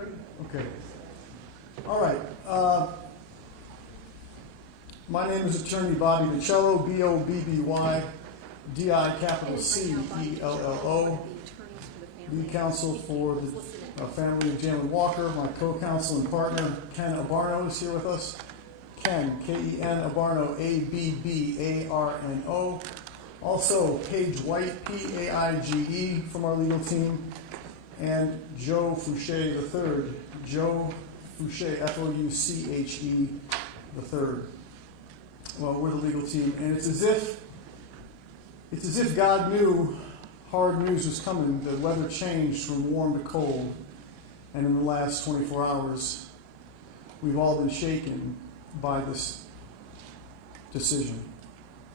Okay. All right. My name is Attorney Bobby Michello, B-O-B-B-Y, D-I capital C-E-L-L-O, lead counsel for the family of Jayland Walker. My co-counsel and partner, Ken Abarno, is here with us. Ken, K-E-N, Abarno, A-B-B-A-R-N-O. Also, Paige White, P-A-I-G-E, from our legal team. And Joe Fouché III, Joe Fouché, F-O-U-C-H-E III. Well, we're the legal team, and it's as if God knew hard news was coming. The weather changed from warm to cold, and in the last 24 hours, we've all been shaken by this decision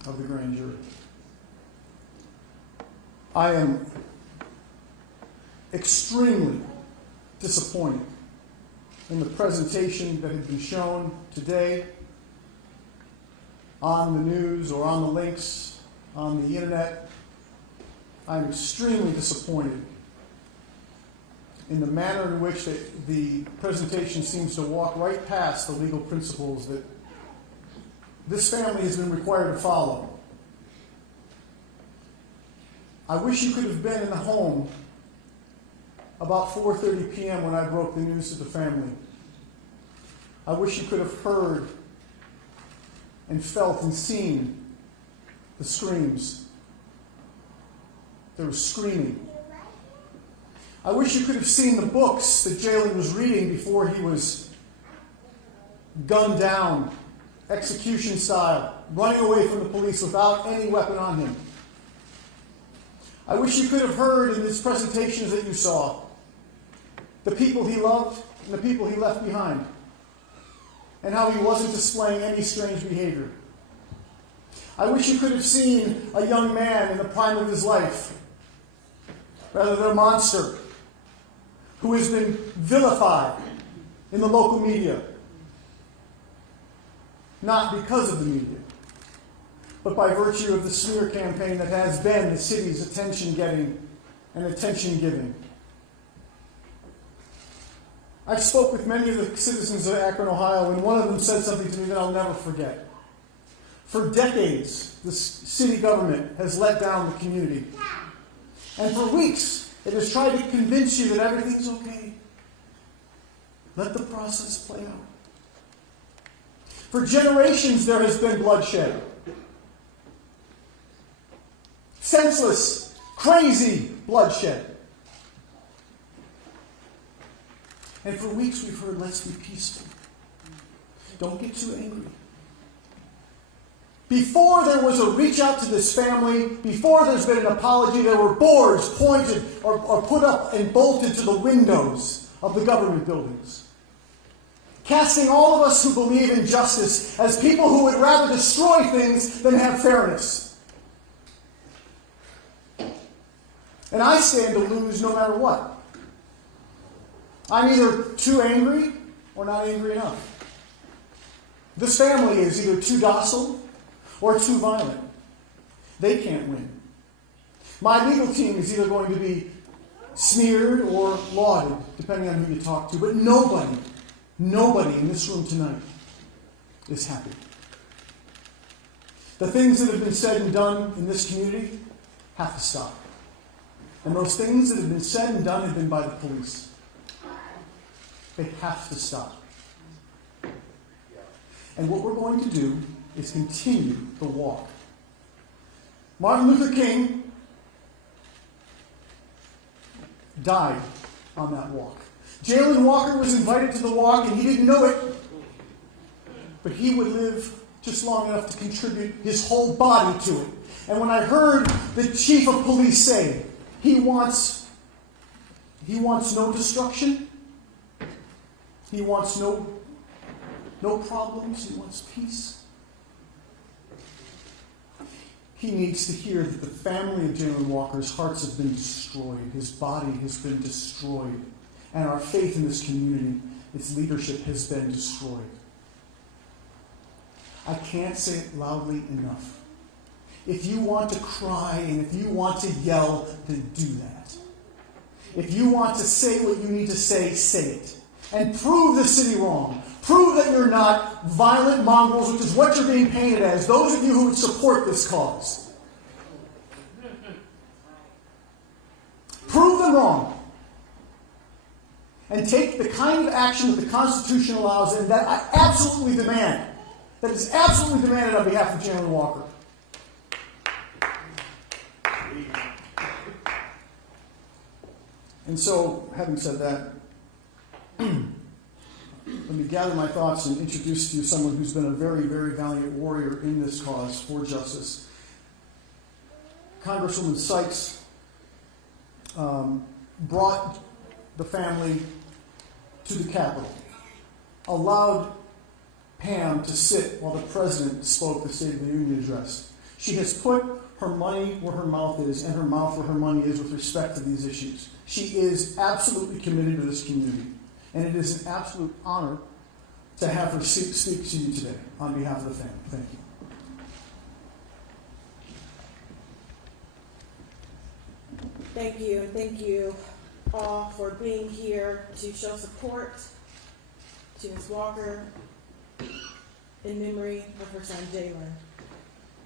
of the grand jury. I am extremely disappointed in the presentation that had been shown today on the news or on the links on the internet. I'm extremely disappointed in the manner in which the presentation seems to walk right past the legal principles that this family has been required to follow. I wish you could have been in the home about 4:30 p.m. when I broke the news to the family. I wish you could have heard and felt and seen the screams. There was screaming. I wish you could have seen the books that Jayland was reading before he was gunned down, execution style, running away from the police without any weapon on him. I wish you could have heard in his presentations that you saw the people he loved and the people he left behind, and how he wasn't displaying any strange behavior. I wish you could have seen a young man in the prime of his life, rather than a monster, who has been vilified in the local media. Not because of the media, but by virtue of the smear campaign that has been the city's attention-getting and attention-giving. I've spoke with many of the citizens of Akron, Ohio, and one of them said something to me that I'll never forget. For decades, the city government has let down the community. And for weeks, it has tried to convince you that everything's okay. Let the process play out. For generations, there has been bloodshed. Senseless, crazy bloodshed. And for weeks we've heard, let's be peaceful. Don't get too angry. Before there was a reach out to this family, before there's been an apology, there were boards pointed or put up and bolted to the windows of the government buildings, casting all of us who believe in justice as people who would rather destroy things than have fairness. And I stand to lose no matter what. I'm either too angry or not angry enough. This family is either too docile or too violent. They can't win. My legal team is either going to be smeared or lauded, depending on who you talk to. But nobody in this room tonight is happy. The things that have been said and done in this community have to stop. And those things that have been said and done have been by the police. They have to stop. And what we're going to do is continue the walk. Martin Luther King died on that walk. Jayland Walker was invited to the walk, and he didn't know it, but he would live just long enough to contribute his whole body to it. And when I heard the chief of police say he wants no destruction, he wants no problems, he wants peace, he needs to hear that the family of Jayland Walker's hearts have been destroyed, his body has been destroyed, and our faith in this community, its leadership, has been destroyed. I can't say it loudly enough. If you want to cry and if you want to yell, then do that. If you want to say what you need to say it. And prove the city wrong. Prove that you're not violent mongrels, which is what you're being painted as, those of you who would support this cause. Prove them wrong. And take the kind of action that the Constitution allows and that I absolutely demand. That is absolutely demanded on behalf of Jayland Walker. And so, having said that, let me gather my thoughts and introduce to you someone who's been a very, very valiant warrior in this cause for justice. Congresswoman Sykes brought the family to the Capitol, allowed Pam to sit while the president spoke the State of the Union address. She has put her money where her mouth is and her mouth where her money is with respect to these issues. She is absolutely committed to this community. And it is an absolute honor to have her speak to you today on behalf of the family. Thank you. Thank you, and thank you all for being here to show support to Ms. Walker in memory of her son, Jayland.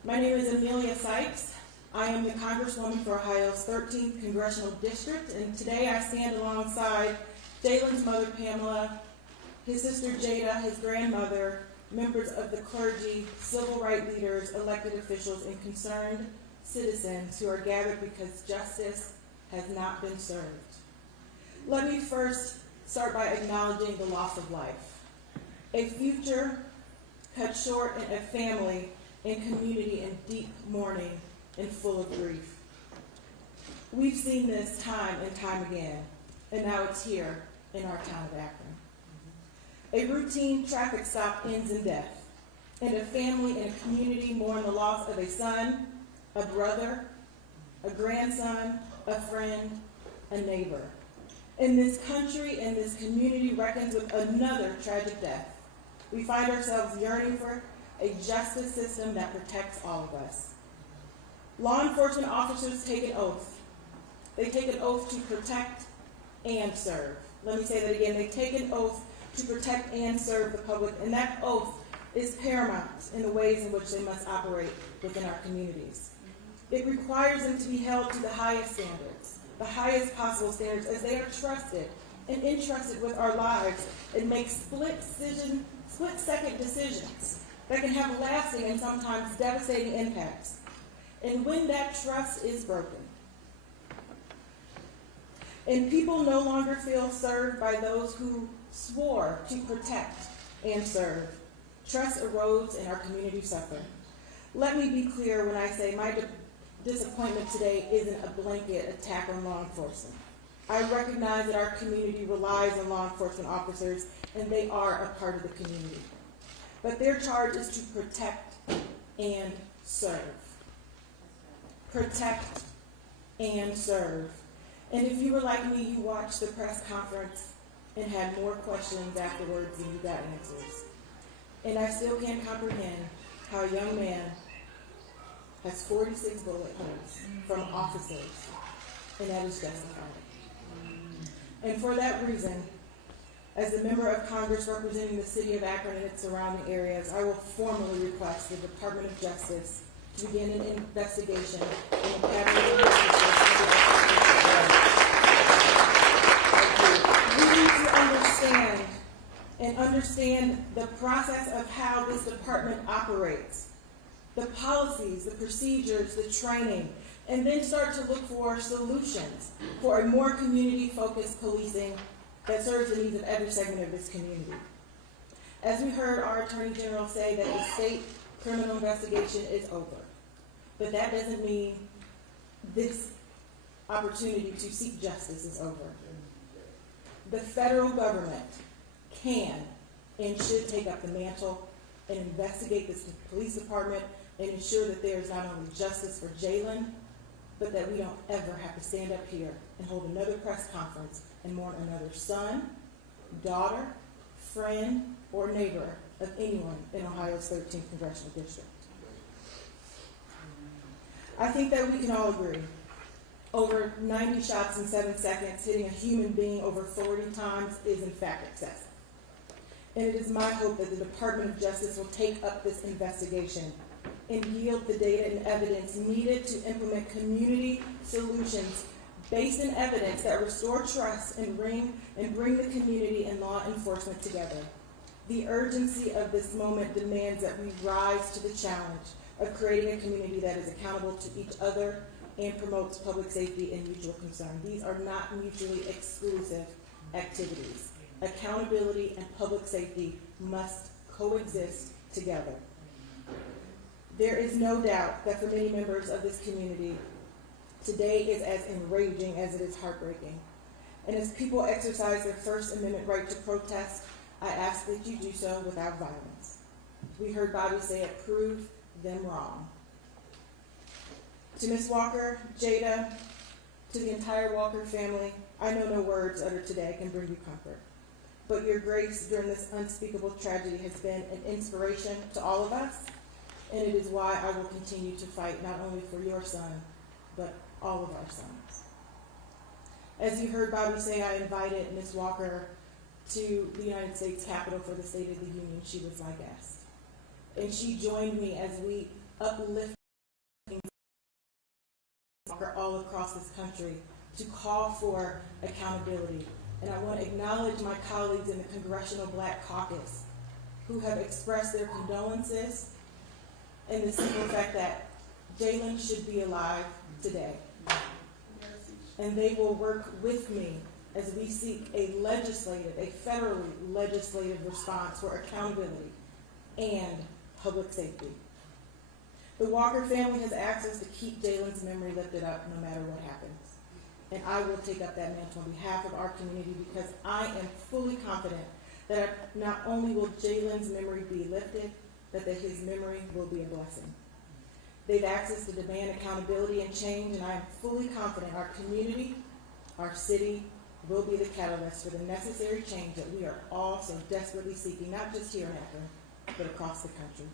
My name is Amelia Sykes. I am the Congresswoman for Ohio's 13th Congressional District, and today I stand alongside Jayland's mother, Pamela, his sister, Jada, his grandmother, members of the clergy, civil rights leaders, elected officials, and concerned citizens who are gathered because justice has not been served. Let me first start by acknowledging the loss of life. A future cut short and a family and community in deep mourning and full of grief. We've seen this time and time again, and now it's here in our town of Akron. A routine traffic stop ends in death, and a family and a community mourn the loss of a son, a brother, a grandson, a friend, a neighbor. And this country and this community reckons with another tragic death. We find ourselves yearning for a justice system that protects all of us. Law enforcement officers take an oath. They take an oath to protect and serve. Let me say that again. They take an oath to protect and serve the public, and that oath is paramount in the ways in which they must operate within our communities. It requires them to be held to the highest standards, the highest possible standards, as they are trusted and entrusted with our lives and make split-second decisions that can have lasting and sometimes devastating impacts. And when that trust is broken, and people no longer feel served by those who swore to protect and serve, trust erodes and our community suffer. Let me be clear when I say my disappointment today isn't a blanket attack on law enforcement. I recognize that our community relies on law enforcement officers, and they are a part of the community. But their charge is to protect and serve. Protect and serve. And if you were like me, you watched the press conference and had more questions afterwards than you got answers. And I still can't comprehend how a young man has 46 bullet holes from officers, and that is justified. And for that reason, as a member of Congress representing the city of Akron and its surrounding areas, I will formally request the Department of Justice to begin an investigation in the cabinet. We need to understand the process of how this department operates, the policies, the procedures, the training, and then start to look for solutions for a more community-focused policing that serves the needs of every segment of this community. As we heard our Attorney General say that the state criminal investigation is over, but that doesn't mean this opportunity to seek justice is over. The federal government can and should take up the mantle and investigate this police department and ensure that there is not only justice for Jayland, but that we don't ever have to stand up here and hold another press conference and mourn another son, daughter, friend, or neighbor of anyone in Ohio's 13th Congressional District. I think that we can all agree over 90 shots in 7 seconds, hitting a human being over 40 times is in fact excessive. And it is my hope that the Department of Justice will take up this investigation and yield the data and evidence needed to implement community solutions based in evidence that restore trust and bring the community and law enforcement together. The urgency of this moment demands that we rise to the challenge of creating a community that is accountable to each other and promotes public safety and mutual concern. These are not mutually exclusive activities. Accountability and public safety must coexist together. There is no doubt that for many members of this community, today is as enraging as it is heartbreaking. And as people exercise their First Amendment right to protest, I ask that you do so without violence. We heard Bobby say it, prove them wrong. To Ms. Walker, Jada, to the entire Walker family, I know no words uttered today can bring you comfort. But your grace during this unspeakable tragedy has been an inspiration to all of us, and it is why I will continue to fight not only for your son, but all of our sons. As you heard Bobby say, I invited Ms. Walker to the United States Capitol for the State of the Union. She was my guest. And she joined me as we uplift Walker all across this country to call for accountability. And I want to acknowledge my colleagues in the Congressional Black Caucus who have expressed their condolences and the simple fact that Jayland should be alive today. And they will work with me as we seek a federally legislative response for accountability and public safety. The Walker family has asked us to keep Jayland's memory lifted up no matter what happens. And I will take up that mantle on behalf of our community because I am fully confident that not only will Jayland's memory be lifted, but that his memory will be a blessing. They've asked us to demand accountability and change, and I am fully confident our community, our city, will be the catalyst for the necessary change that we are all so desperately seeking, not just here in Akron, but across the country.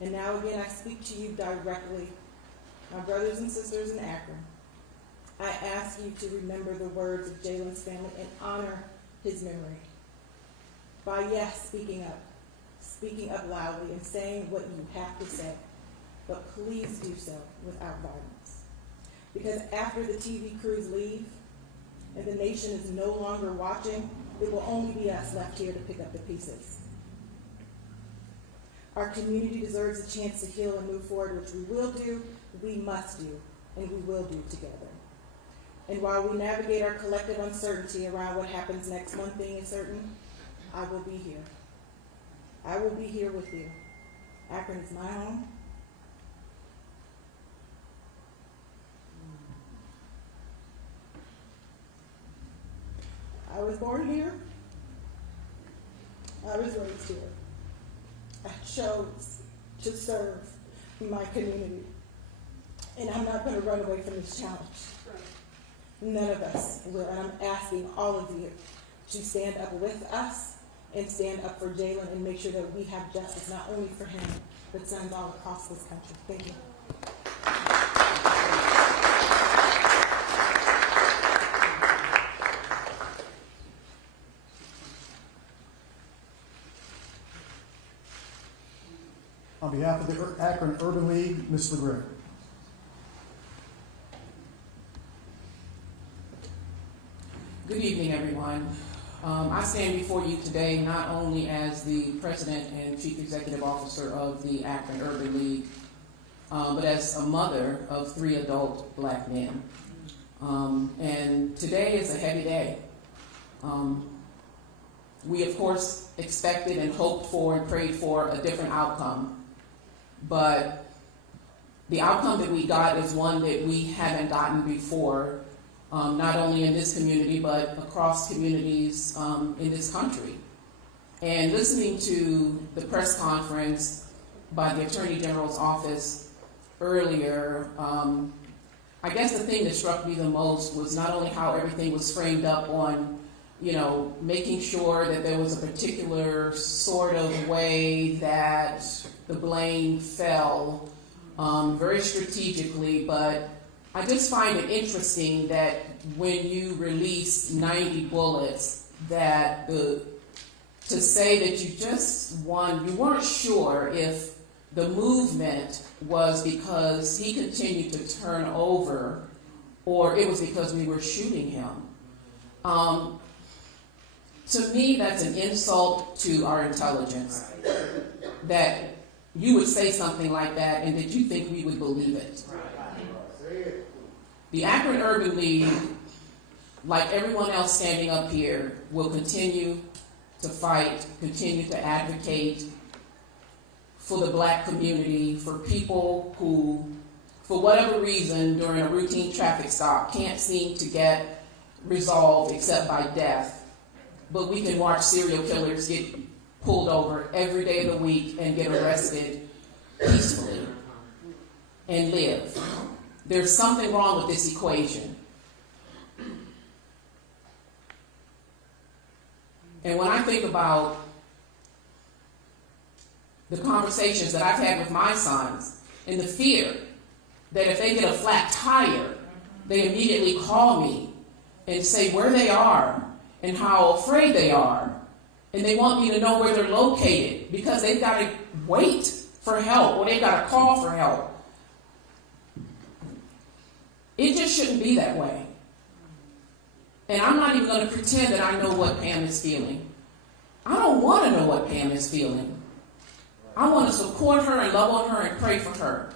And now again, I speak to you directly, my brothers and sisters in Akron. I ask you to remember the words of Jayland's family and honor his memory by, yes, speaking up loudly and saying what you have to say, but please do so without violence. Because after the TV crews leave and the nation is no longer watching, it will only be us left here to pick up the pieces. Our community deserves a chance to heal and move forward, which we will do, we must do, and we will do together. And while we navigate our collective uncertainty around what happens next, one thing is certain, I will be here. I will be here with you. Akron is my home. I was born here. I was raised here. I chose to serve my community. And I'm not going to run away from this challenge. None of us will. And I'm asking all of you to stand up with us and stand up for Jayland and make sure that we have justice not only for him, but sons all across this country. Thank you. On behalf of the Akron Urban League, Ms. LeGray. Good evening, everyone. I stand before you today not only as the President and Chief Executive Officer of the Akron Urban League, but as a mother of 3 adult black men. And today is a heavy day. We, of course, expected and hoped for and prayed for a different outcome. But the outcome that we got is one that we haven't gotten before, not only in this community, but across communities in this country. And listening to the press conference by the Attorney General's office earlier, I guess the thing that struck me the most was not only how everything was framed up on, making sure that there was a particular sort of way that the blame fell very strategically, but I just find it interesting that when you release 90 bullets, that to say that you just won, you weren't sure if the movement was because he continued to turn over or it was because we were shooting him. To me, that's an insult to our intelligence, that you would say something like that and that you think we would believe it. The Akron Urban League, like everyone else standing up here, will continue to fight, continue to advocate for the black community, for people who, for whatever reason, during a routine traffic stop, can't seem to get resolved except by death. But we can watch serial killers get pulled over every day of the week and get arrested peacefully and live. There's something wrong with this equation. And when I think about the conversations that I've had with my sons and the fear that if they get a flat tire, they immediately call me and say where they are and how afraid they are. And they want me to know where they're located because they've got to wait for help or they've got to call for help. It just shouldn't be that way. And I'm not even going to pretend that I know what Pam is feeling. I don't want to know what Pam is feeling. I want to support her and love on her and pray for her.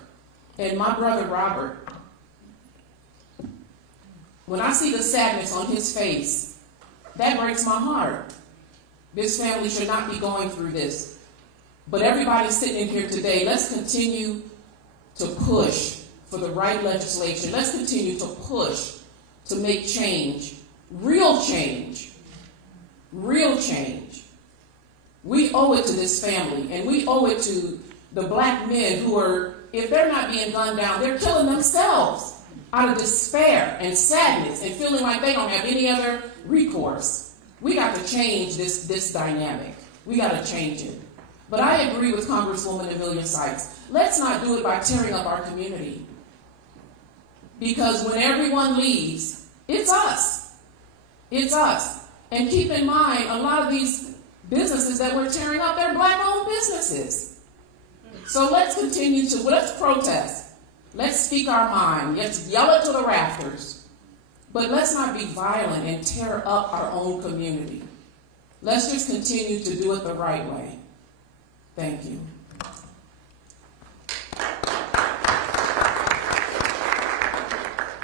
And my brother Robert, when I see the sadness on his face, that breaks my heart. This family should not be going through this. But everybody sitting in here today, let's continue to push for the right legislation. Let's continue to push to make change, real change, real change. We owe it to this family, and we owe it to the black men who are, if they're not being gunned down, they're killing themselves out of despair and sadness and feeling like they don't have any other recourse. We got to change this dynamic. We got to change it. But I agree with Congresswoman Sykes. Let's not do it by tearing up our community. Because when everyone leaves, it's us. It's us. And keep in mind, a lot of these businesses that we're tearing up, they're black-owned businesses. So let's continue to, let's protest. Let's speak our mind. Let's yell it to the rafters. But let's not be violent and tear up our own community. Let's just continue to do it the right way. Thank you.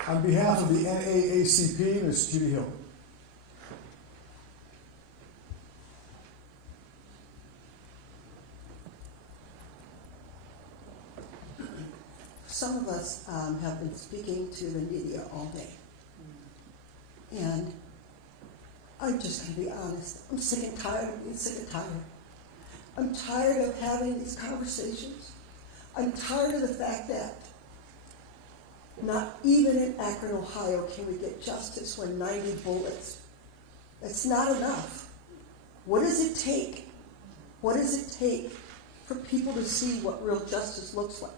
On behalf of the NAACP, Ms. Judy Hill. Some of us have been speaking to the media all day. And I'm just going to be honest. I'm sick and tired of being sick and tired. I'm tired of having these conversations. I'm tired of the fact that not even in Akron, Ohio, can we get justice when 90 bullets. That's not enough. What does it take? What does it take for people to see what real justice looks like?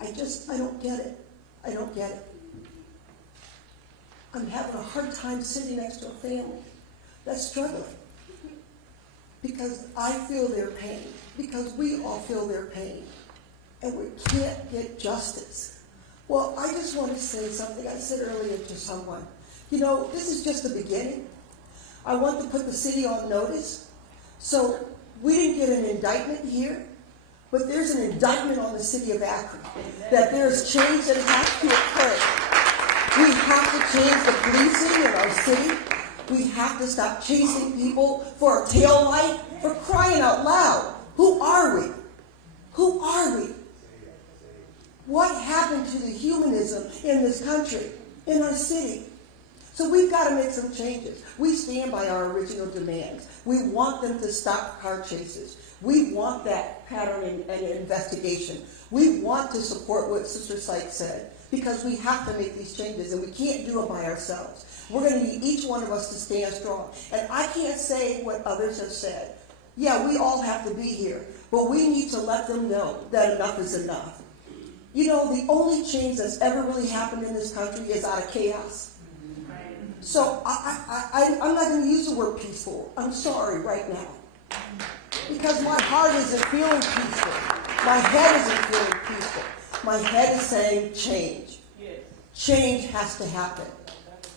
I don't get it. I don't get it. I'm having a hard time sitting next to a family that's struggling. Because I feel their pain. Because we all feel their pain. And we can't get justice. Well, I just want to say something I said earlier to someone. You know, this is just the beginning. I want to put the city on notice. So we didn't get an indictment here, but there's an indictment on the city of Akron that there's change that has to occur. We have to change the policing in our city. We have to stop chasing people for a tail light, for crying out loud. Who are we? Who are we? What happened to the humanism in this country, in our city? So we've got to make some changes. We stand by our original demands. We want them to stop car chases. We want that pattern and investigation. We want to support what Sister Sykes said, because we have to make these changes, and we can't do it by ourselves. We're going to need each one of us to stand strong. And I can't say what others have said. Yeah, we all have to be here, but we need to let them know that enough is enough. You know, the only change that's ever really happened in this country is out of chaos. So I'm not going to use the word peaceful. I'm sorry right now. Because my heart isn't feeling peaceful. My head isn't feeling peaceful. My head is saying change. Change has to happen.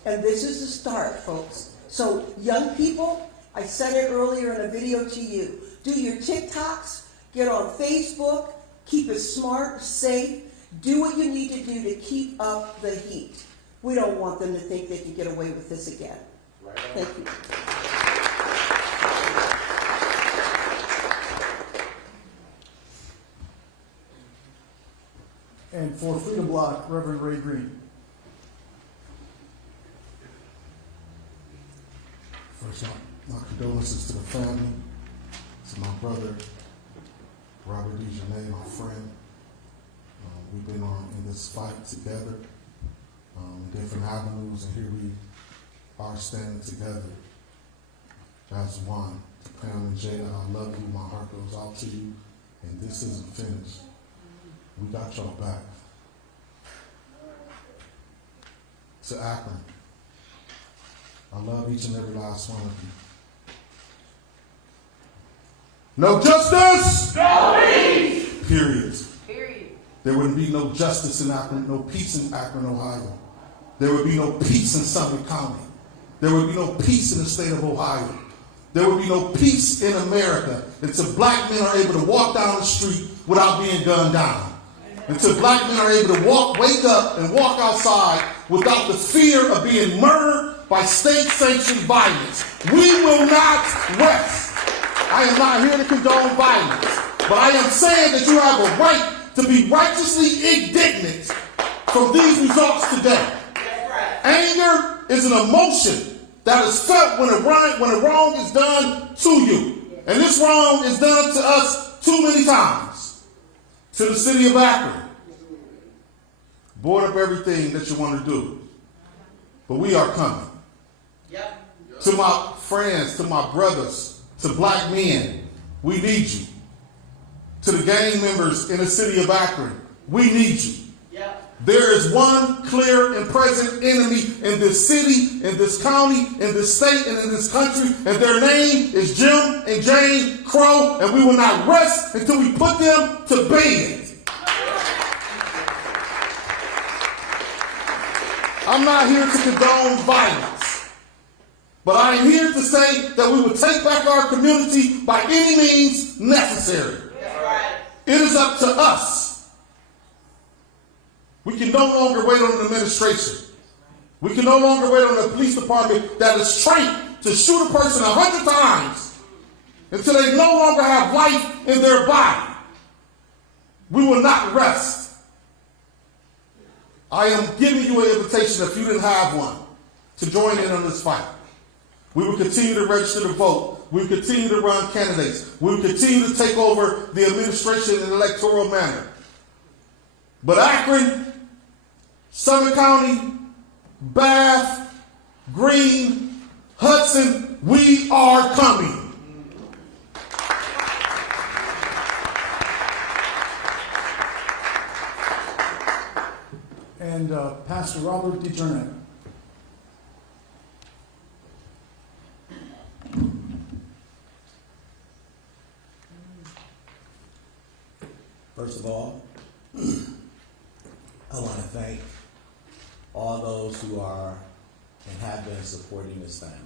And this is the start, folks. So young people, I said it earlier in a video to you. Do your TikToks, get on Facebook, keep it smart, safe. Do what you need to do to keep up the heat. We don't want them to think they can get away with this again. Thank you. And for Freedom Block, Reverend Ray Green. First off, my condolences to the family, to my brother, Robert DeJournette, my friend. We've been in this fight together, different avenues, and here we are standing together as one. To Pam and Jada, I love you. My heart goes out to you, and this isn't finished. We got y'all back. To Akron, I love each and every last one of you. No justice! No peace! Period. There would be no justice in Akron, no peace in Akron, Ohio. There would be no peace in Summit County. There would be no peace in the state of Ohio. There would be no peace in America until black men are able to walk down the street without being gunned down. Until black men are able to wake up and walk outside without the fear of being murdered by state-sanctioned violence. We will not rest. I am not here to condone violence, but I am saying that you have a right to be righteously indignant from these results today. Anger is an emotion that is felt when a wrong is done to you. And this wrong is done to us too many times. To the city of Akron, board up everything that you want to do. But we are coming. To my friends, to my brothers, to black men, we need you. To the gang members in the city of Akron, we need you. There is one clear and present enemy in this city, in this county, in this state, and in this country, and their name is Jim and Jane Crow, and we will not rest until we put them to bed. I'm not here to condone violence, but I am here to say that we will take back our community by any means necessary. It is up to us. We can no longer wait on an administration. We can no longer wait on a police department that is trained to shoot a person 100 times until they no longer have life in their body. We will not rest. I am giving you an invitation, if you didn't have one, to join in on this fight. We will continue to register to vote. We will continue to run candidates. We will continue to take over the administration in an electoral manner. But Akron, Summit County, Bath, Greene, Hudson, we are coming. And Pastor Robert DeJournette. First of all, I want to thank all those who are and have been supporting this family.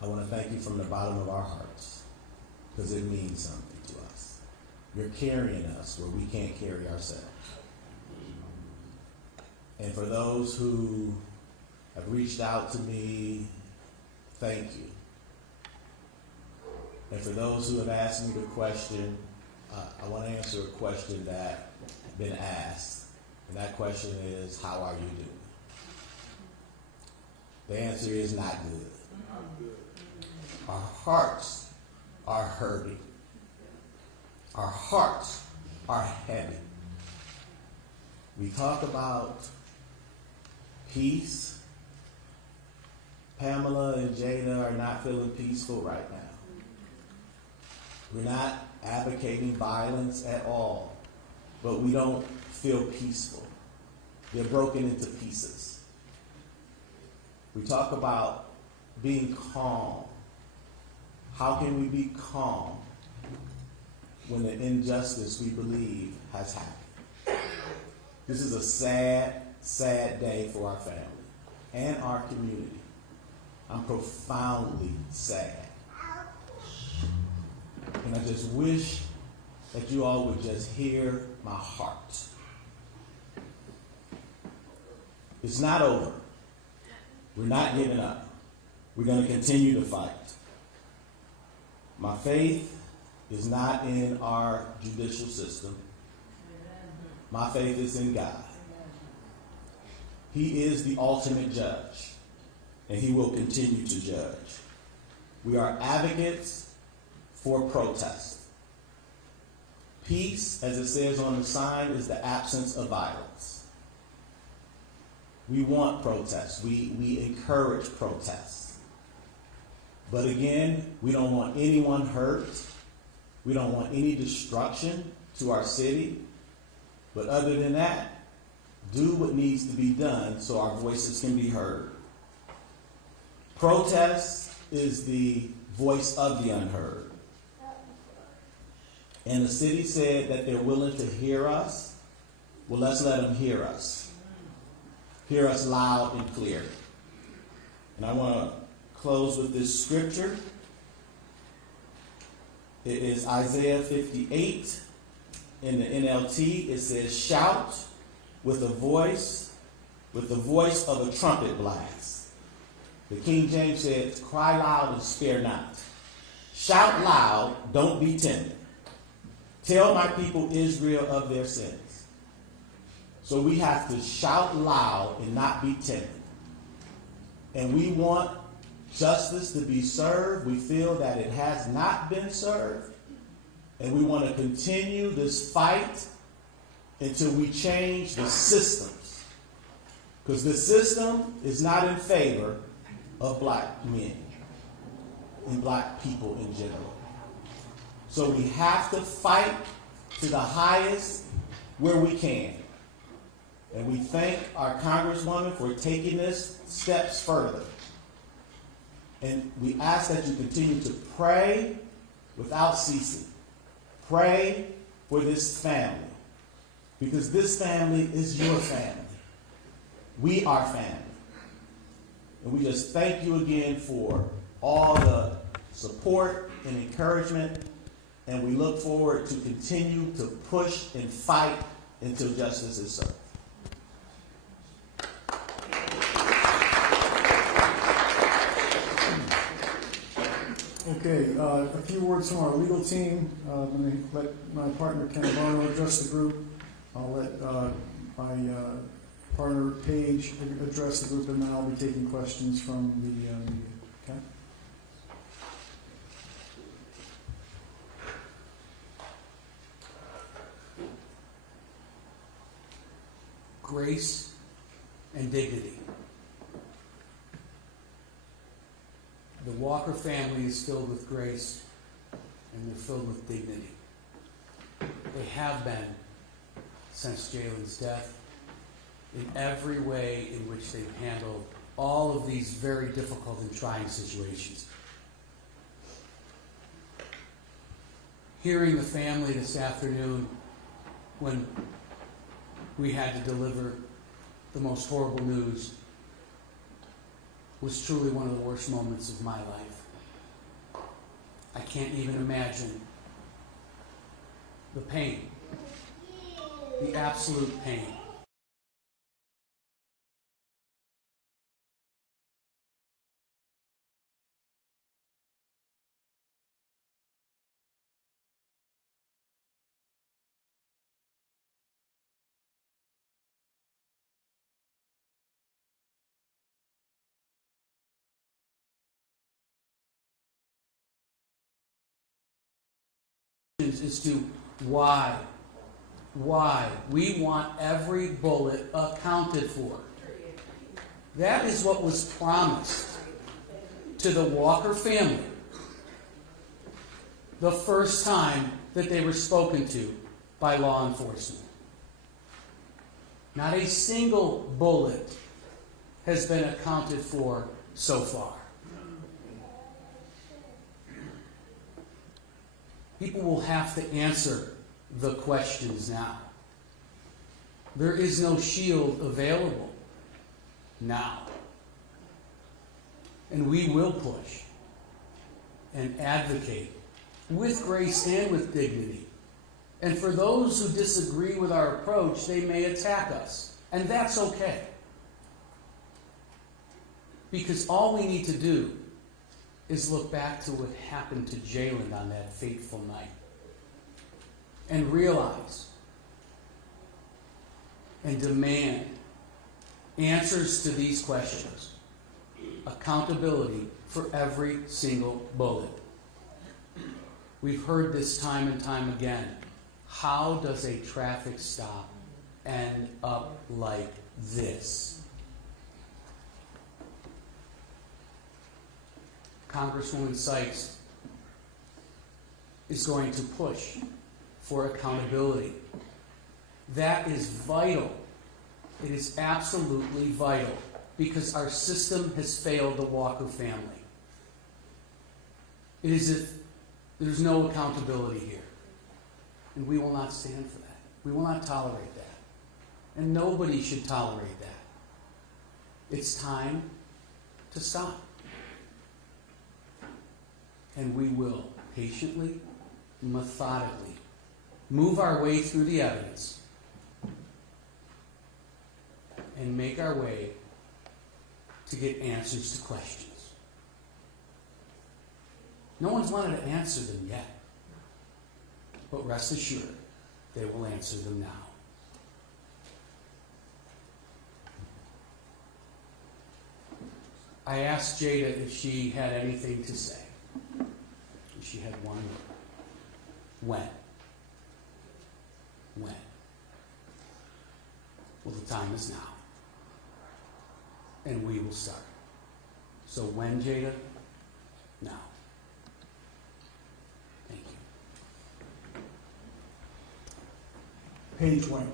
I want to thank you from the bottom of our hearts, because it means something to us. You're carrying us where we can't carry ourselves. And for those who have reached out to me, thank you. And for those who have asked me the question, I want to answer a question that's been asked. And that question is, how are you doing? The answer is not good. Our hearts are hurting. Our hearts are heavy. We talk about peace. Pamela and Jada are not feeling peaceful right now. We're not advocating violence at all. but we don't feel peaceful. They're broken into pieces. We talk about being calm. How can we be calm when the injustice we believe has happened? This is a sad, sad day for our family and our community. I'm profoundly sad. And I just wish that you all would just hear my heart. It's not over. We're not giving up. We're going to continue to fight. My faith is not in our judicial system. My faith is in God. He is the ultimate judge, and he will continue to judge. We are advocates for protest. Peace, as it says on the sign, is the absence of violence. We want protest. We encourage protest. But again, we don't want anyone hurt. We don't want any destruction to our city. But other than that, do what needs to be done so our voices can be heard. Protest is the voice of the unheard. And the city said that they're willing to hear us. Well, let's let them hear us. Hear us loud and clear. And I want to close with this scripture. It is Isaiah 58 in the NLT. It says, shout with the voice of a trumpet blast. The King James says, cry loud and spare not. Shout loud, don't be timid. Tell my people Israel of their sins. So we have to shout loud and not be timid. And we want justice to be served. We feel that it has not been served. And we want to continue this fight until we change the systems. Because the system is not in favor of black men and black people in general. So we have to fight to the highest where we can. And we thank our Congresswoman for taking this steps further. And we ask that you continue to pray without ceasing. Pray for this family. Because this family is your family. We are family. And we just thank you again for all the support and encouragement. And we look forward to continue to push and fight until justice is served. Okay, a few words from our legal team. Let me let my partner Ken Barno address the group. I'll let my partner Paige address the group, and then I'll be taking questions from the media. Okay? Grace and dignity. The Walker family is filled with grace and they're filled with dignity. They have been since Jayland's death in every way in which they've handled all of these very difficult and trying situations. Hearing the family this afternoon when we had to deliver the most horrible news was truly one of the worst moments of my life. I can't even imagine the pain, the absolute pain. Is to why we want every bullet accounted for. That is what was promised to the Walker family the first time that they were spoken to by law enforcement. Not a single bullet has been accounted for so far. People will have to answer the questions now. There is no shield available now. And we will push and advocate with grace and with dignity. And for those who disagree with our approach, they may attack us. And that's okay. Because all we need to do is look back to what happened to Jayland on that fateful night and realize and demand answers to these questions. Accountability for every single bullet. We've heard this time and time again. How does a traffic stop end up like this? Congresswoman Sykes is going to push for accountability. That is vital. It is absolutely vital because our system has failed the Walker family. It is as if there's no accountability here. And we will not stand for that. We will not tolerate that. And nobody should tolerate that. It's time to stop. And we will patiently, methodically move our way through the evidence and make our way to get answers to questions. No one's wanted to answer them yet, but rest assured, they will answer them now. I asked Jada if she had anything to say. She had one word. When? When? Well, the time is now. And we will start. So when, Jada? Now. Thank you. Paige Wayne.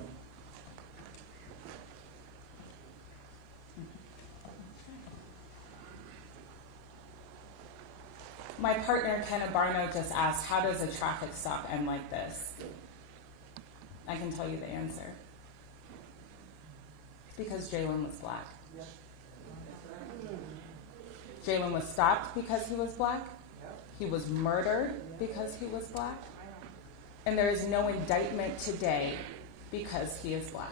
My partner, Ken Abarno, just asked, how does a traffic stop end like this? I can tell you the answer. It's because Jayland was black. Jayland was stopped because he was black. He was murdered because he was black. And there is no indictment today because he is black.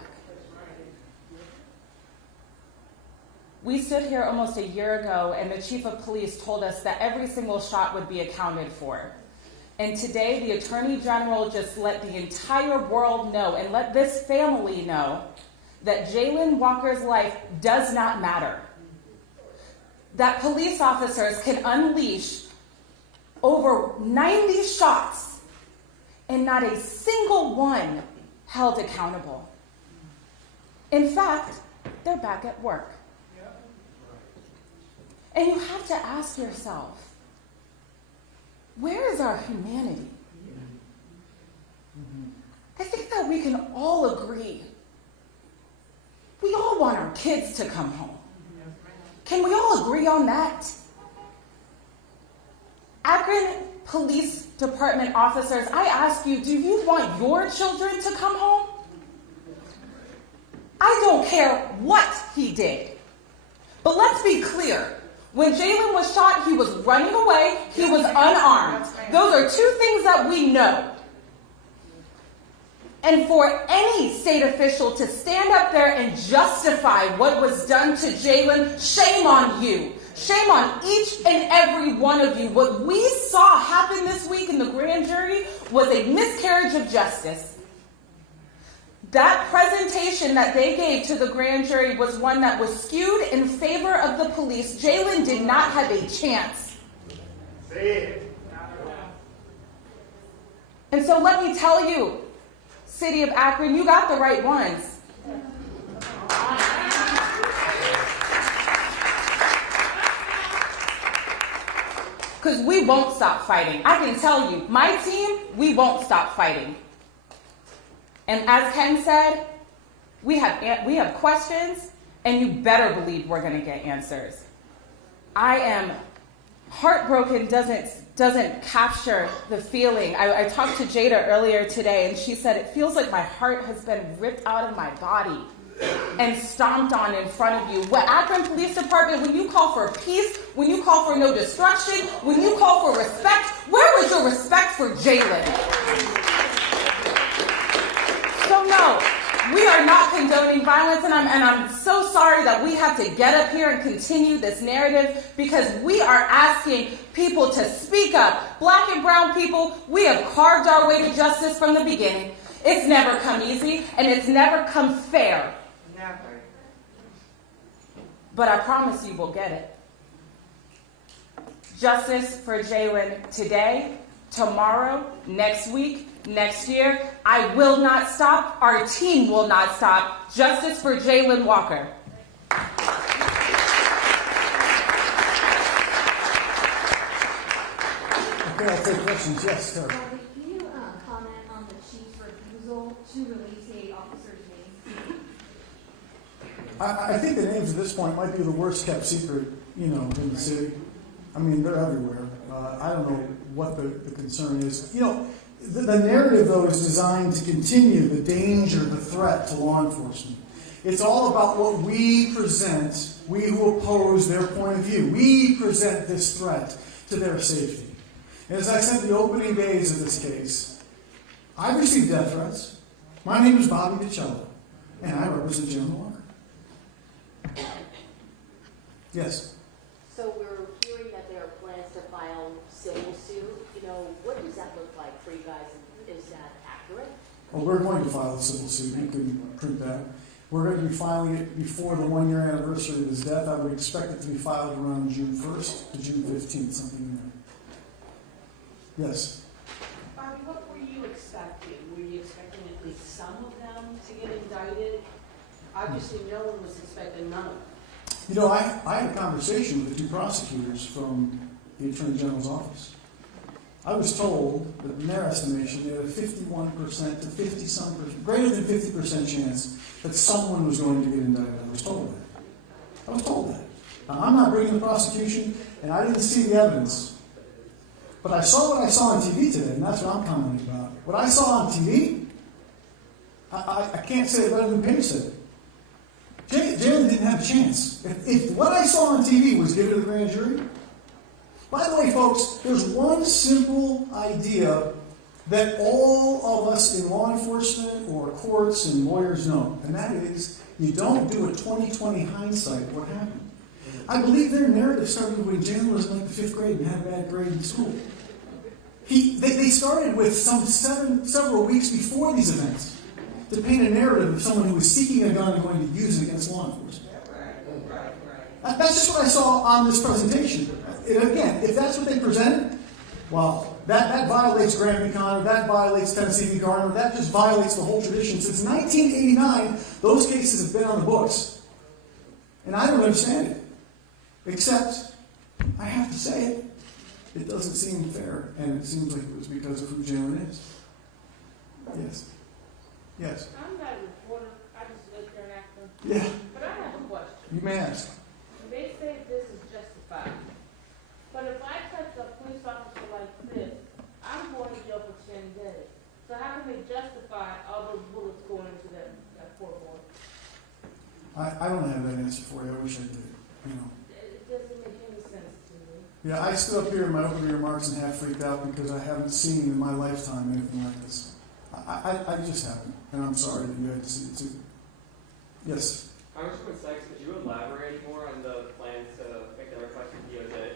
We stood here almost a year ago and the chief of police told us that every single shot would be accounted for. And today the attorney general just let the entire world know and let this family know that Jayland Walker's life does not matter. That police officers can unleash over 90 shots and not a single one held accountable. In fact, they're back at work. And you have to ask yourself, where is our humanity? I think that we can all agree. We all want our kids to come home. Can we all agree on that? Akron Police Department officers, I ask you, do you want your children to come home? I don't care what he did. But let's be clear. When Jayland was shot, he was running away. He was unarmed. Those are two things that we know. And for any state official to stand up there and justify what was done to Jayland, shame on you. Shame on each and every one of you. What we saw happen this week in the grand jury was a miscarriage of justice. That presentation that they gave to the grand jury was one that was skewed in favor of the police. Jayland did not have a chance. And so let me tell you, City of Akron, you got the right ones. Because we won't stop fighting. I can tell you, my team, we won't stop fighting. And as Ken said, We have questions, and you better believe we're going to get answers. I am heartbroken doesn't capture the feeling. I talked to Jada earlier today, and she said, it feels like my heart has been ripped out of my body and stomped on in front of you. What Akron Police Department, when you call for peace, when you call for no destruction, when you call for respect, where was your respect for Jayland? So no, we are not condoning violence, and I'm so sorry that we have to get up here and continue this narrative, because we are asking people to speak up. Black and brown people, we have carved our way to justice from the beginning. It's never come easy, and it's never come fair. Never. But I promise you we'll get it. Justice for Jayland today, tomorrow, next week, next year. I will not stop. Our team will not stop. Justice for Jayland Walker. Okay, I'll take questions. Yes, sir. Can you comment on the chief's refusal to release the officer's name? I think the names at this point might be the worst kept secret, in the city. I mean, they're everywhere. I don't know what the concern is. The narrative, though, is designed to continue the danger, the threat to law enforcement. It's all about what we present, we who oppose their point of view. We present this threat to their safety. And as I said the opening days of this case, I've received death threats. My name is Bobby DiCello, and I represent Jayland Walker. Yes? So we're hearing that there are plans to file civil suit. What does that look like for you guys? Is that accurate? Well, we're going to file a civil suit. You can print that. We're going to be filing it before the 1-year anniversary of his death. I would expect it to be filed around June 1st to June 15th, something in there. Yes? Bobby, what were you expecting? Were you expecting at least some of them to get indicted? Obviously, no one was expecting none of them. I had a conversation with the 2 prosecutors from the Attorney General's office. I was told that in their estimation, they had a 51% to 50-some%, greater than 50% chance that someone was going to get indicted. I was told that. Now, I'm not bringing the prosecution, and I didn't see the evidence. But I saw what I saw on TV today, and that's what I'm commenting about. What I saw on TV, I can't say it better than Paige said it. Jayland didn't have a chance. If what I saw on TV was given to the grand jury. By the way, folks, there's one simple idea that all of us in law enforcement or courts and lawyers know, and that is you don't do a 20/20 hindsight of what happened. I believe their narrative started when Jayland was in like the 5th grade and had a bad grade in school. They started with several weeks before these events to paint a narrative of someone who was seeking a gun and going to use it against law enforcement. That's just what I saw on this presentation. And again, if that's what they presented, well, that violates Graham v. Connor, that violates Tennessee v. Garner, that just violates the whole tradition. Since 1989, those cases have been on the books. And I don't understand it. Except, I have to say it, it doesn't seem fair. And it seems like it was because of who Jayland is. Yes. Yes. I'm not a reporter. I just live here in Akron. Yeah. But I have a question. You may ask. They say this is justified. But if I touch a police officer like this, I'm going to jail for 10 days. So how can they justify all those bullets going into that poor boy? I don't have that answer for you. I wish I did. It doesn't make any sense to me. Yeah, I stood up here in my opening remarks and half freaked out because I haven't seen in my lifetime anything like this. I just haven't, and I'm sorry that you had to see it too. Yes? Congresswoman Sykes, could you elaborate more on the plan to make the request from DOJ?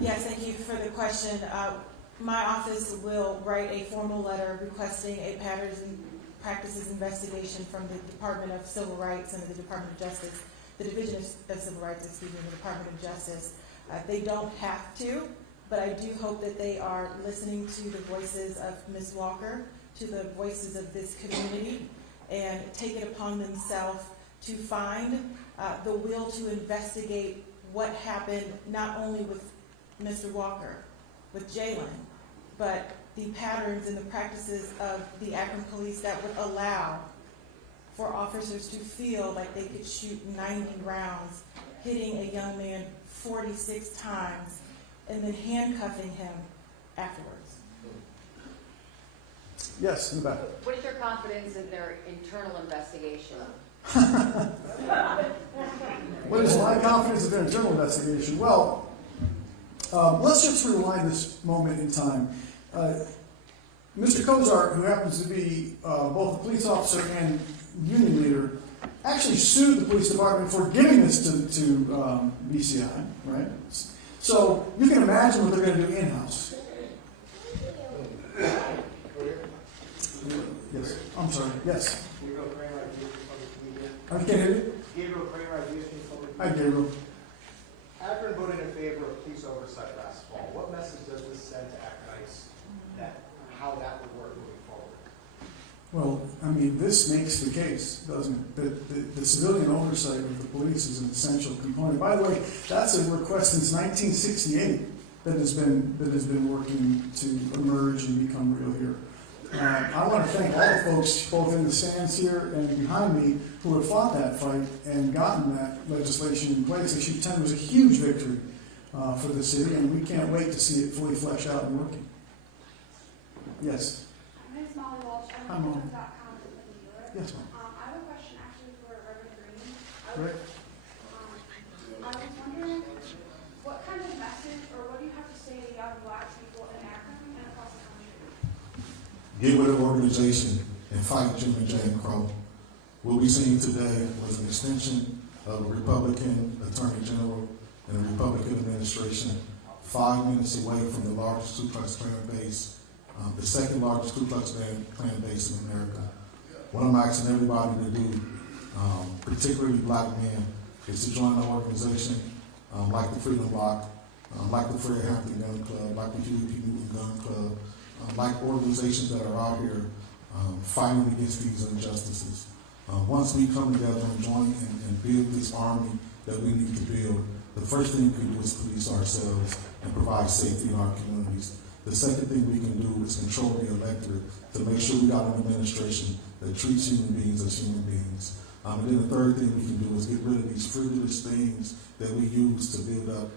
Yes, thank you for the question. My office will write a formal letter requesting a patterns and practices investigation from the Department of Civil Rights and the Department of Justice, the Division of Civil Rights, the Department of Justice. They don't have to, but I do hope that they are listening to the voices of Ms. Walker, to the voices of this community, and take it upon themselves to find the will to investigate what happened not only with Mr. Walker, with Jayland, but the patterns and the practices of the Akron police that would allow for officers to feel like they could shoot 90 rounds, hitting a young man 46 times, and then handcuffing him afterwards. Yes, in the back. What is your confidence in their internal investigation? What is my confidence in their internal investigation? Well, let's just rewind this moment in time. Mr. Kozart, who happens to be both a police officer and union leader, actually sued the police department for giving this to BCI, right? So you can imagine what they're going to do in-house. Yes, I'm sorry. Yes. I can't hear you. Gabriel Kramer, IDSP Public. Hi, Gabriel. Akron voted in favor of police oversight last fall. What message does this send to Akronites that how that would work moving forward? Well, I mean, this makes the case, doesn't it? That the civilian oversight of the police is an essential component. By the way, that's a request since 1968 that has been working to emerge and become real here. I want to thank all the folks, both in the stands here and behind me, who have fought that fight and gotten that legislation in place. Issue 10 was a huge victory for the city, and we can't wait to see it fully fleshed out and working. Yes. My name is Molly Walsh. Hi, I'm Molly. with .com in New York. Yes, ma'am. I have a question actually for Reverend Green. Right. I was wondering what kind of message or what do you have to say to young Black people in Akron and across the country? Get with the organization and fight Jim and Jane Crow. What we seen today was an extension of a Republican Attorney General and a Republican administration 5 minutes away from the largest Ku Klux Klan base, the second largest Ku Klux Klan base in America. What I'm asking everybody to do, particularly black men, is to join the organization like the Freedom Block, like the Fred Hampton Gun Club, like the Huey P. Newton Gun Club, like organizations that are out here fighting against these injustices. Once we come together and join and build this army that we need to build, the first thing we can do is police ourselves and provide safety in our communities. The second thing we can do is control the electorate to make sure we got an administration that treats human beings as human beings. And then the third thing we can do is get rid of these frivolous things that we use to build up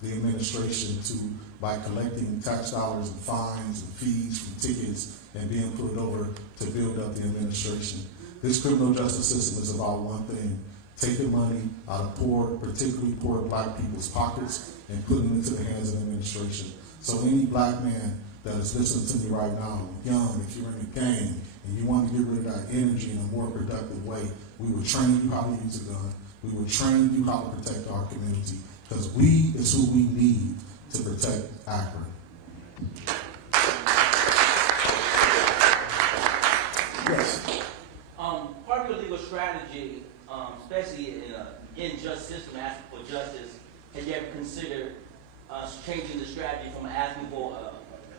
the administration by collecting tax dollars and fines and fees from tickets and being put over to build up the administration. This criminal justice system is about one thing: taking money out of poor, particularly poor black people's pockets, and putting it into the hands of the administration. So any black man that is listening to me right now, young, if you're in a gang and you want to get rid of that energy in a more productive way, we will train you how to use a gun. We will train you how to protect our community, because we is who we need to protect Akron. Yes. Part of your legal strategy, especially in an unjust system, asking for justice, have you ever considered changing the strategy from asking for,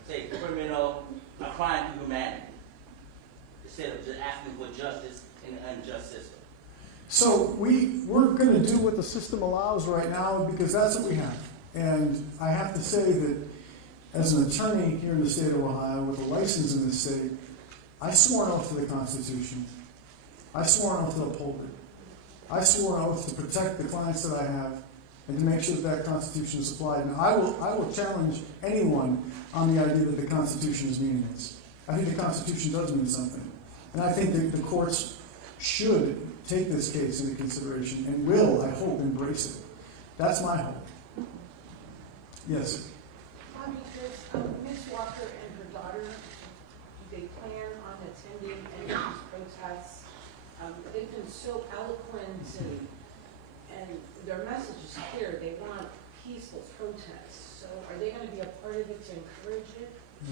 say, a crime to humanity, instead of just asking for justice in an unjust system? So we're going to do what the system allows right now because that's what we have. And I have to say that as an attorney here in the state of Ohio with a license in this state, I swore an oath to the Constitution. I swore an oath to uphold it. I swore an oath to protect the clients that I have and to make sure that Constitution is applied. And I will challenge anyone on the idea that the Constitution is meaningless. I think the Constitution does mean something. And I think that the courts should take this case into consideration and will, I hope, embrace it. That's my hope. Yes? Does Ms. Walker and her daughter, do they plan on attending any of these protests? They've been so eloquent and their message is clear. They want peaceful protests. So are they going to be a part of it to encourage it?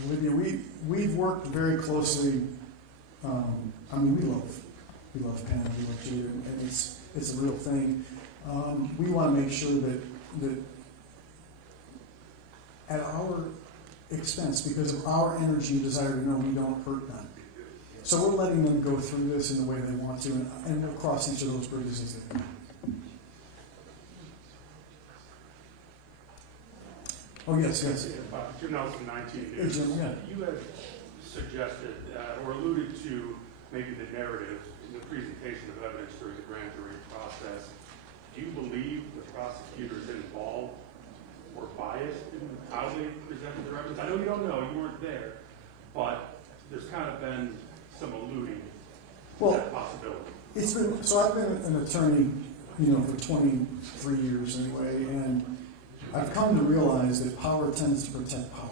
Lydia, we've worked very closely. We love Pam, we love Jayland, and it's a real thing. We want to make sure that at our expense, because of our energy and desire to know, we don't hurt them. So we're letting them go through this in the way they want to, and we'll cross each of those bridges as they can. Oh, yes. About 2019, Hey, Jim, yeah. you had suggested or alluded to maybe the narrative in the presentation of evidence during the grand jury process. Do you believe the prosecutors involved were biased in how they presented their evidence? I know you don't know, you weren't there, but there's kind of been some alluding to that possibility. It's been, so I've been an attorney, for 23 years anyway, and I've come to realize that power tends to protect power.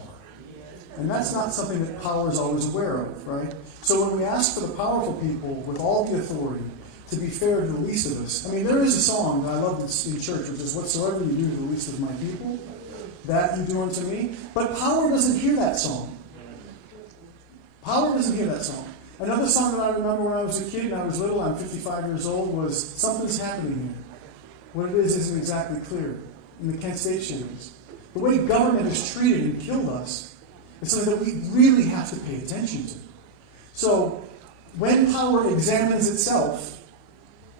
And that's not something that power is always aware of, right? So when we ask for the powerful people with all the authority to be fair to the least of us, I mean, there is a song that I love in church, which is, whatsoever you do to the least of my people, that you do unto me. But power doesn't hear that song. Power doesn't hear that song. Another song that I remember when I was a kid and I was little, I'm 55 years old, was Something's Happening Here. What it is isn't exactly clear. In the Kent State shootings, the way government has treated and killed us is something that we really have to pay attention to. So when power examines itself,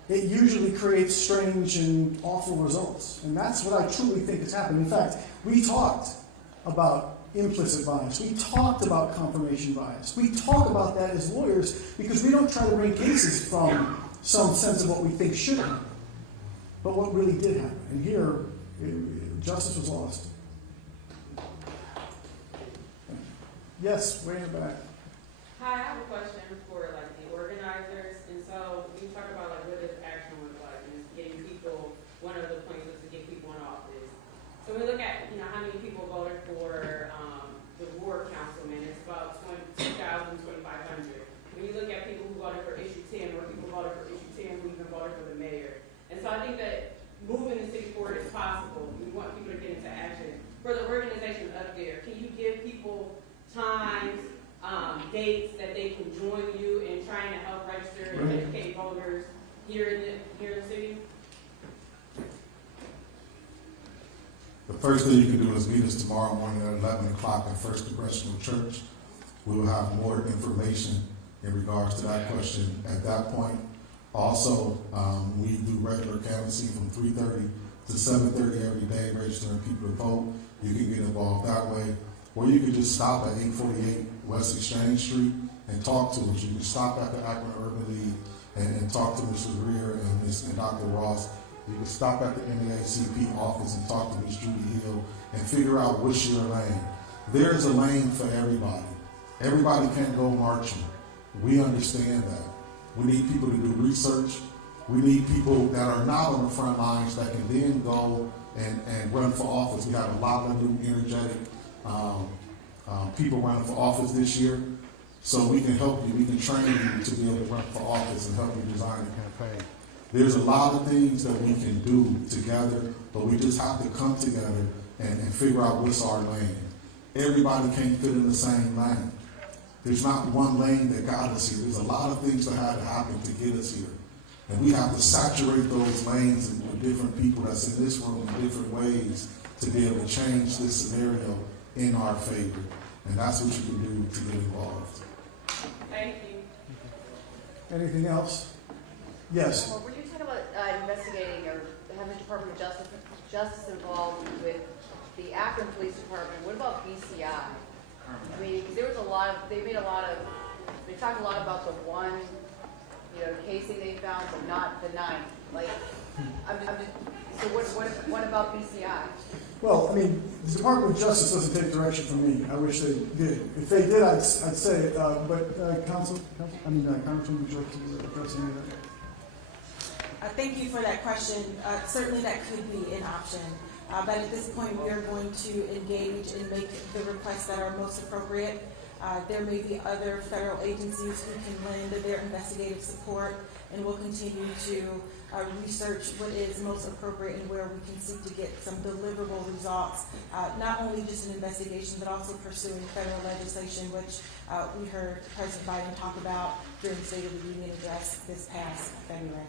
it usually creates strange and awful results. And that's what I truly think has happened. In fact, we talked about implicit bias. We talked about confirmation bias. We talk about that as lawyers because we don't try to bring cases from some sense of what we think should happen, but what really did happen. And here, justice was lost. Yes, way in the back. Hi, I have a question for the organizers. And so you talk about what this action was like and it's getting people, one of the points was to get people in office. So we look at how many people voted for the ward councilman, it's about 2,000, 2,500. When you look at people who voted for issue 10 or people who voted for issue 10 who even voted for the mayor. And so I think that moving the city forward is possible. We want people to get into action. For the organizations up there, can you give people times, dates that they can join you in trying to help register and educate voters here in the city? The first thing you can do is meet us tomorrow morning at 11 o'clock at First Congressional Church. We will have more information in regards to that question at that point. Also, we do regular canvassing from 3:30 to 7:30 every day, registering people to vote. You can get involved that way. Or you can just stop at 848 West Exchange Street and talk to us. You can stop at the Akron Urban League and talk to Mr. Greer and Dr. Ross. You can stop at the NAACP office and talk to Ms. Judy Hill and figure out what's your lane. There's a lane for everybody. Everybody can't go marching. We understand that. We need people to do research. We need people that are not on the front lines that can then go and run for office. We have a lot of new energetic people running for office this year. So we can help you. We can train you to be able to run for office and help you design a campaign. There's a lot of things that we can do together, but we just have to come together and figure out what's our lane. Everybody can't fit in the same lane. There's not one lane that got us here. There's a lot of things that had to happen to get us here. And we have to saturate those lanes with different people that's in this room in different ways to be able to change this scenario in our favor. And that's what you can do to get involved. Thank you. Anything else? Yes. Well, were you talking about investigating or having the Department of Justice involved with the Akron Police Department? What about BCI? I mean, there was a lot of, they talked a lot about the one, casing they found, but not the 9. So what about BCI? Well, I mean, the Department of Justice doesn't take direction from me. I wish they did. If they did, I'd say it. Congresswoman, would you like to address any of that? Thank you for that question. Certainly that could be an option. But at this point, we are going to engage and make the requests that are most appropriate. There may be other federal agencies who can lend their investigative support, and we'll continue to research what is most appropriate and where we can seek to get some deliverable results, not only just an investigation, but also pursuing federal legislation, which we heard President Biden talk about during the State of the Union address this past February.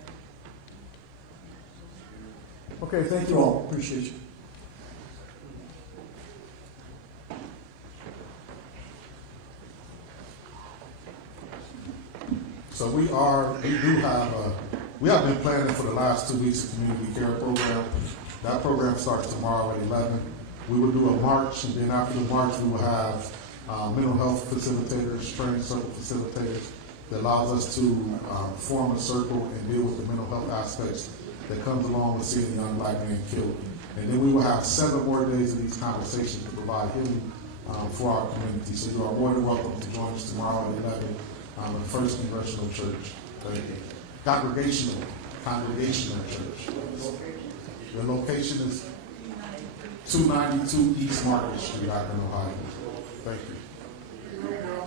Okay, thank you all. Appreciate you. So we have been planning for the last 2 weeks a community care program. That program starts tomorrow at 11. We will do a march, and then after the march, we will have mental health facilitators, training circle facilitators, that allows us to form a circle and deal with the mental health aspects that comes along with seeing a young black man killed. And then we will have 7 more days of these conversations to provide healing for our community. So you are more than welcome to join us tomorrow at 11 at the First Congressional Church. Congregational Church. The location is 292 East Market Street, Akron, Ohio. Thank you.